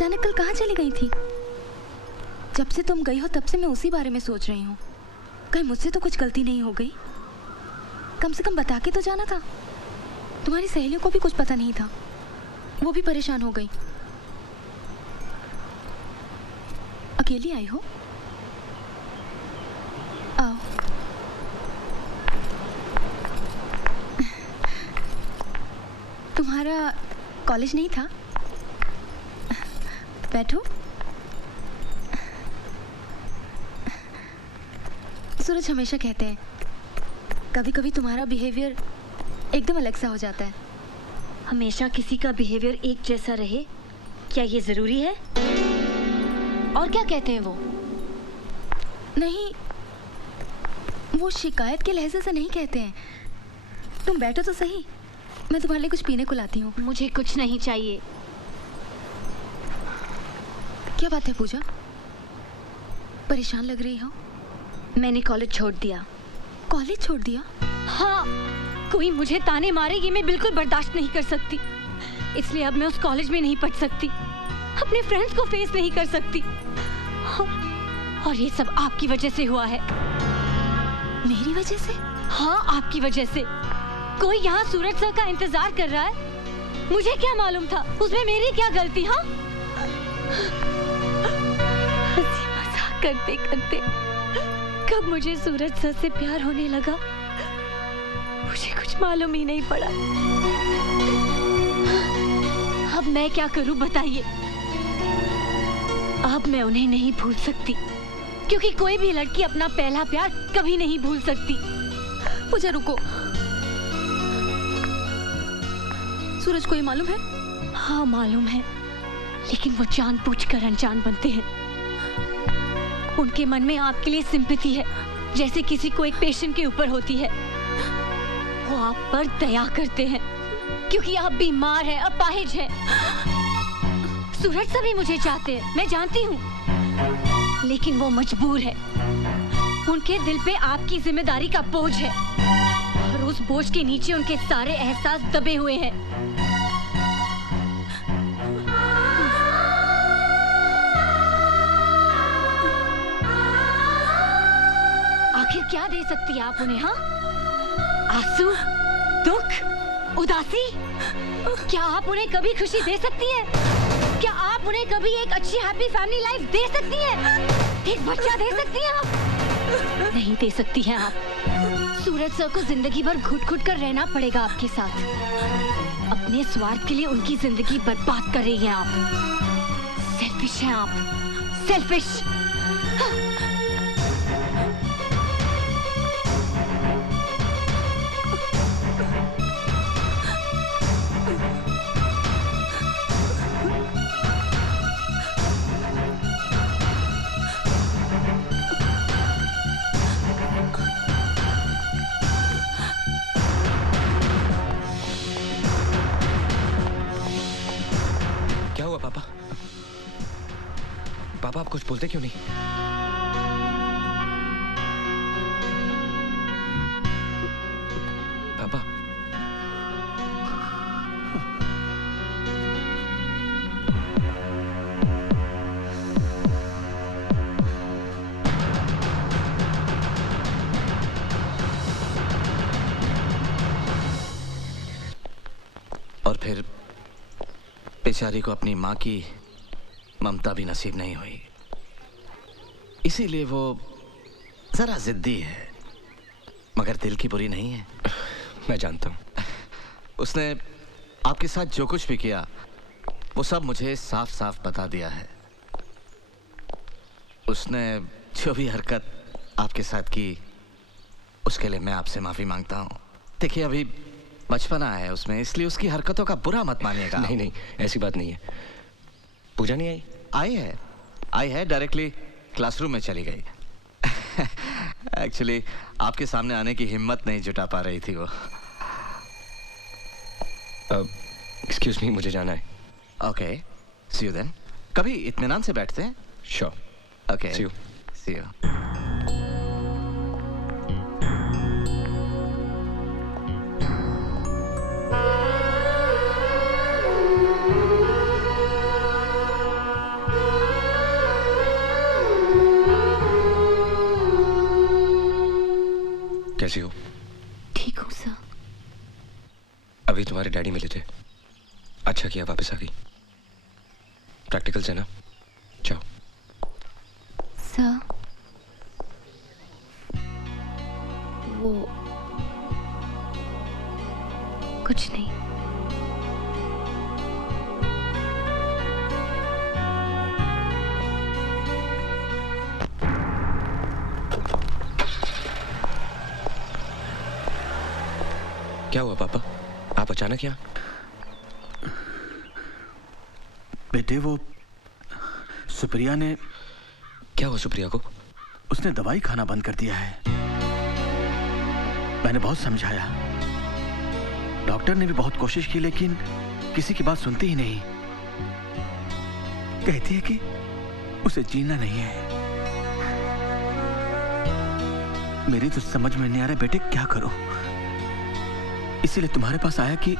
अचानक कल कहाँ चली गई थी? जब से तुम गई हो तब से मैं उसी बारे में सोच रही हूँ। कहीं मुझसे तो कुछ गलती नहीं हो गई? कम से कम बता के तो जाना था। तुम्हारी सहेलियों को भी कुछ पता नहीं था, वो भी परेशान हो गई। अकेली आई हो? आओ। तुम्हारा कॉलेज नहीं था? बैठो। सूरज हमेशा कहते हैं कभी कभी तुम्हारा बिहेवियर एकदम अलग सा हो जाता है। हमेशा किसी का बिहेवियर एक जैसा रहे, क्या ये जरूरी है? और क्या कहते हैं वो? नहीं, वो शिकायत के लहजे से नहीं कहते हैं। तुम बैठो तो सही, मैं तुम्हारे लिए कुछ पीने को लाती हूँ। मुझे कुछ नहीं चाहिए। क्या बात है पूजा, परेशान लग रही हो? मैंने कॉलेज छोड़ दिया। कॉलेज छोड़ दिया? हाँ, कोई मुझे ताने मारे ये मैं बिल्कुल बर्दाश्त नहीं कर सकती। इसलिए अब मैं उस कॉलेज में नहीं पढ़ सकती, अपने फ्रेंड्स को फेस नहीं कर सकती। और ये सब आपकी वजह से हुआ है। मेरी वजह से? हाँ, आपकी वजह से। कोई यहाँ सूरज सर का इंतजार कर रहा है। मुझे क्या मालूम था उसमें मेरी क्या गलती? हाँ, हंसी मजाक करते करते कब मुझे सूरज सर से प्यार होने लगा मुझे कुछ मालूम ही नहीं पड़ा। अब मैं क्या करूं बताइए? अब मैं उन्हें नहीं भूल सकती, क्योंकि कोई भी लड़की अपना पहला प्यार कभी नहीं भूल सकती। पूजा रुको, सूरज को ये मालूम है? हाँ मालूम है, लेकिन वो जानबूझकर अनजान बनते हैं। उनके मन में आपके लिए सिंपैथी है, जैसे किसी को एक पेशेंट के ऊपर होती है। वो आप पर दया करते हैं क्योंकि आप बीमार हैं, अपाहिज हैं। सूरज सभी मुझे चाहते हैं, मैं जानती हूँ, लेकिन वो मजबूर है। उनके दिल पे आपकी जिम्मेदारी का बोझ है और उस बोझ के नीचे उनके सारे एहसास दबे हुए हैं। आखिर क्या दे सकती है आप उन्हें? हाँ, आंसू, दुख, उदासी? क्या आप उन्हें कभी खुशी दे सकती हैं? क्या आप उन्हें कभी एक अच्छी हैप्पी फैमिली लाइफ दे सकती हैं? एक बच्चा दे सकती हैं आप? नहीं दे सकती हैं आप। सूरज सर को जिंदगी भर घुट-घुट कर रहना पड़ेगा आपके साथ। अपने स्वार्थ के लिए उनकी जिंदगी बर्बाद कर रही हैं आप। सेल्फिश हैं आप, सेल्फिश। पापा आप कुछ बोलते क्यों नहीं? पापा और फिर बेचारी को अपनी माँ की ममता भी नसीब नहीं हुई, इसीलिए वो जरा जिद्दी है, मगर दिल की बुरी नहीं है। मैं जानता हूं। उसने आपके साथ जो कुछ भी किया वो सब मुझे साफ साफ बता दिया है। उसने जो भी हरकत आपके साथ की उसके लिए मैं आपसे माफी मांगता हूँ। देखिए अभी बचपना है उसमें, इसलिए उसकी हरकतों का बुरा मत मानिएगा। नहीं नहीं, ऐसी बात नहीं है। पूजा नहीं आई? आई है, डायरेक्टली क्लासरूम में चली गई। एक्चुअली आपके सामने आने की हिम्मत नहीं जुटा पा रही थी वो। एक्सक्यूज मी, मुझे जाना है। Okay, see you then. कभी इत्मीनान से बैठते हैं। Sure. Okay, see you. See you. कैसी हो? ठीक हूँ सर। अभी तुम्हारे डैडी मिले थे, अच्छा किया वापस आ गई। प्रैक्टिकल से ना, जाओ। सर वो कुछ नहीं। क्या हुआ पापा, आप अचानक यहाँ? बेटे वो सुप्रिया ने, क्या हुआ सुप्रिया को? उसने दवाई खाना बंद कर दिया है। मैंने बहुत समझाया, डॉक्टर ने भी बहुत कोशिश की, लेकिन किसी की बात सुनती ही नहीं। कहती है कि उसे जीना नहीं है। मेरी तो समझ में नहीं आ रहा बेटे क्या करो, इसीलिए तुम्हारे पास आया कि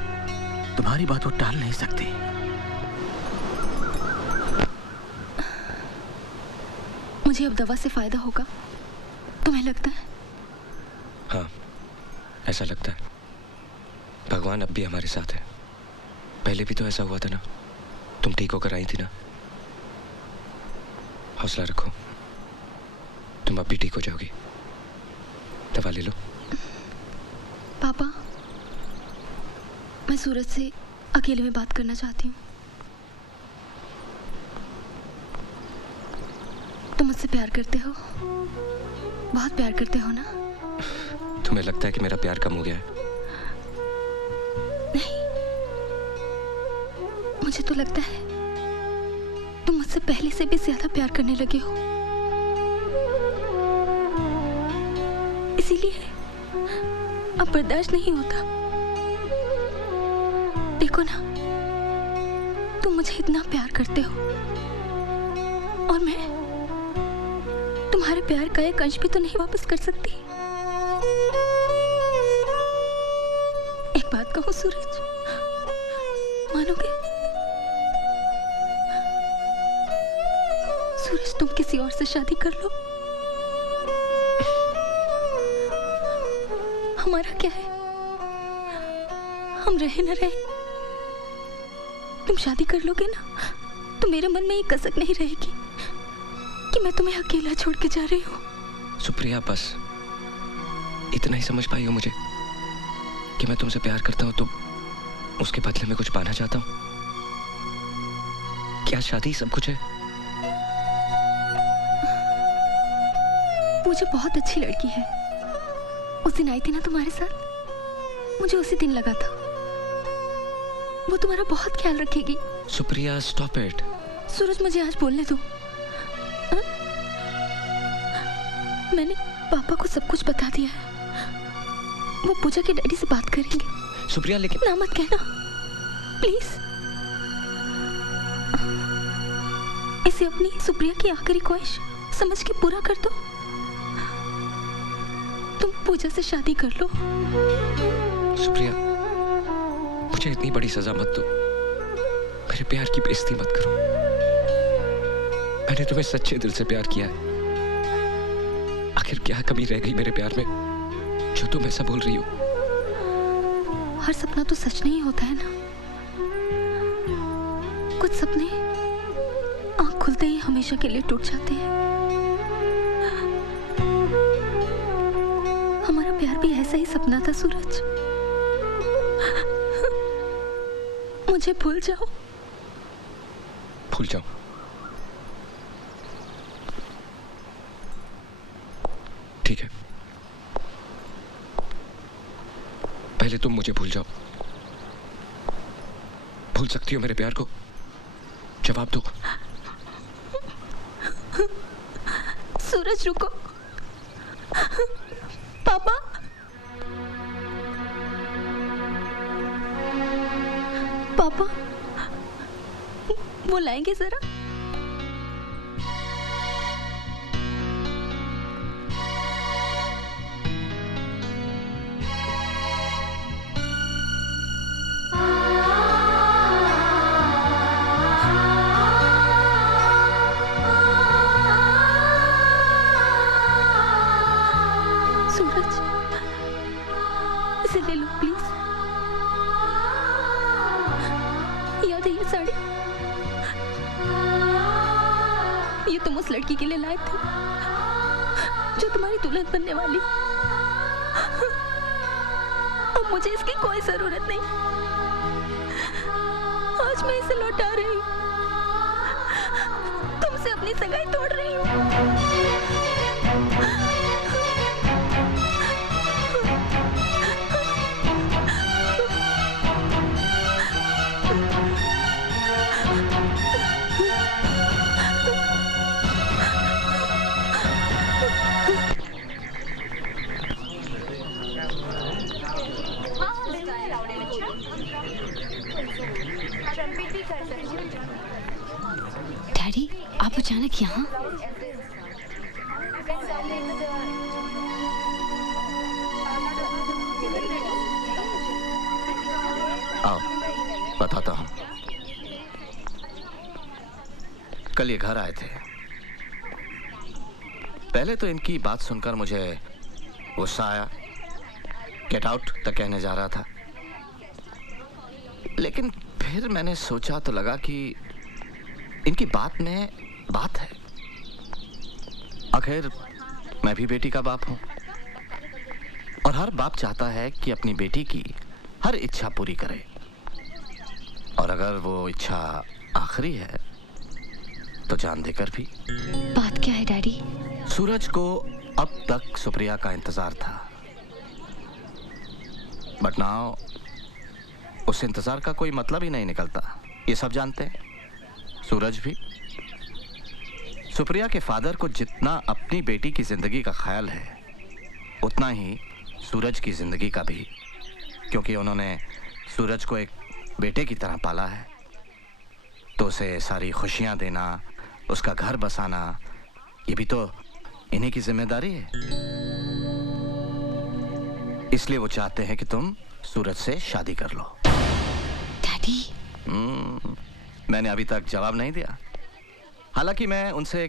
तुम्हारी बात वो टाल नहीं सकती। मुझे अब दवा से फायदा होगा, तुम्हें लगता है? हाँ, ऐसा लगता है। भगवान अब भी हमारे साथ है। पहले भी तो ऐसा हुआ था ना, तुम ठीक होकर आई थी ना। हौसला रखो, तुम अब भी ठीक हो जाओगी। दवा ले लो। पापा, मैं सूरज से अकेले में बात करना चाहती हूँ। तुम मुझसे प्यार करते हो? बहुत प्यार करते हो ना? तुम्हें लगता है कि मेरा प्यार कम हो गया है? नहीं, मुझे तो लगता है तुम मुझसे पहले से भी ज्यादा प्यार करने लगे हो। इसीलिए अब बर्दाश्त नहीं होता। देखो ना, तुम मुझे इतना प्यार करते हो और मैं तुम्हारे प्यार का एक अंश भी तो नहीं वापस कर सकती। एक बात कहूं सूरज, मानोगे? सूरज, तुम किसी और से शादी कर लो, हमारा क्या है? हम रहे न रहे, तुम शादी कर लोगे ना, तो मेरे मन में ये कसक नहीं रहेगी कि मैं तुम्हें अकेला छोड़ के जा रही हूँ। सुप्रिया, बस इतना ही समझ पाई हो मुझे कि मैं तुमसे प्यार करता हूँ तो उसके बदले में कुछ पाना चाहता हूँ। क्या शादी सब कुछ है? मुझे बहुत अच्छी लड़की है, उस दिन आई थी ना तुम्हारे साथ, मुझे उसी दिन लगा था वो तुम्हारा बहुत ख्याल रखेगी। Supriya, stop it. सूरज, मुझे आज बोलने दो। मैंने पापा को सब कुछ बता दिया है, वो पूजा के डैडी से बात करेंगे। सुप्रिया, लेकिन ना मत कहना प्लीज। इसे अपनी सुप्रिया की आखिरी ख्वाहिश समझ के पूरा कर दो। तुम पूजा से शादी कर लो। सुप्रिया, मुझे इतनी बड़ी सजा मत दो। मेरे प्यार की बेइज्जती मत करो। मैंने तुम्हें सच्चे दिल से प्यार किया है। आखिर क्या कमी रह गई मेरे प्यार में जो तुम ऐसा बोल रही हो? हर सपना तो सच नहीं होता है ना। कुछ सपने आंख खुलते ही हमेशा के लिए टूट जाते हैं। हमारा प्यार भी ऐसा ही सपना था सूरज। मुझे भूल जाओ। भूल जाओ? ठीक है, पहले तुम मुझे भूल जाओ। भूल सकती हो मेरे प्यार को? जवाब दो। सूरज, रुको। पापा, पापा, वो लाएंगे जरा। सूरज, उस लड़की के लिए लाए थे जो तुम्हारी दुल्हन बनने वाली। अब मुझे इसकी कोई जरूरत नहीं। आज मैं इसे लौटा रही हूँ, तुमसे अपनी सगाई तोड़ रही हूँ। डैडी, आप अचानक यहाँ? आओ बताता हूँ। कल ये घर आए थे। पहले तो इनकी बात सुनकर मुझे गुस्सा आया, गेट आउट तक कहने जा रहा था। लेकिन फिर मैंने सोचा तो लगा कि इनकी बात में बात है। आखिर मैं भी बेटी का बाप हूं और हर बाप चाहता है कि अपनी बेटी की हर इच्छा पूरी करे, और अगर वो इच्छा आखिरी है तो जान देकर भी। बात क्या है डैडी? सूरज को अब तक सुप्रिया का इंतजार था, बट नाउ उस इंतजार का कोई मतलब ही नहीं निकलता। ये सब जानते हैं, सूरज भी। सुप्रिया के फादर को जितना अपनी बेटी की जिंदगी का ख्याल है, उतना ही सूरज की जिंदगी का भी, क्योंकि उन्होंने सूरज को एक बेटे की तरह पाला है। तो उसे सारी खुशियां देना, उसका घर बसाना, ये भी तो इन्हीं की जिम्मेदारी है। इसलिए वो चाहते हैं कि तुम सूरज से शादी कर लो। डैडी, मैंने अभी तक जवाब नहीं दिया। हालांकि मैं उनसे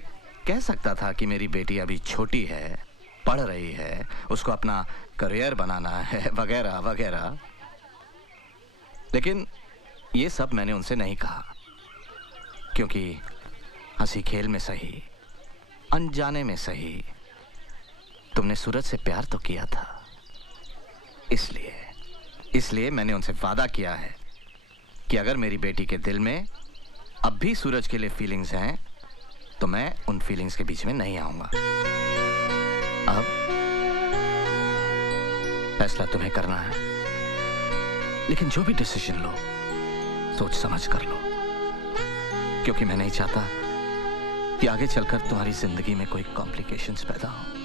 कह सकता था कि मेरी बेटी अभी छोटी है, पढ़ रही है, उसको अपना करियर बनाना है, वगैरह वगैरह। लेकिन ये सब मैंने उनसे नहीं कहा, क्योंकि हंसी खेल में सही, अनजाने में सही, तुमने सूरज से प्यार तो किया था। इसलिए मैंने उनसे वादा किया है कि अगर मेरी बेटी के दिल में अब भी सूरज के लिए फीलिंग्स हैं, तो मैं उन फीलिंग्स के बीच में नहीं आऊंगा। अब फैसला तुम्हें करना है, लेकिन जो भी डिसीजन लो सोच समझ कर लो, क्योंकि मैं नहीं चाहता कि आगे चलकर तुम्हारी जिंदगी में कोई कॉम्प्लिकेशंस पैदा हो।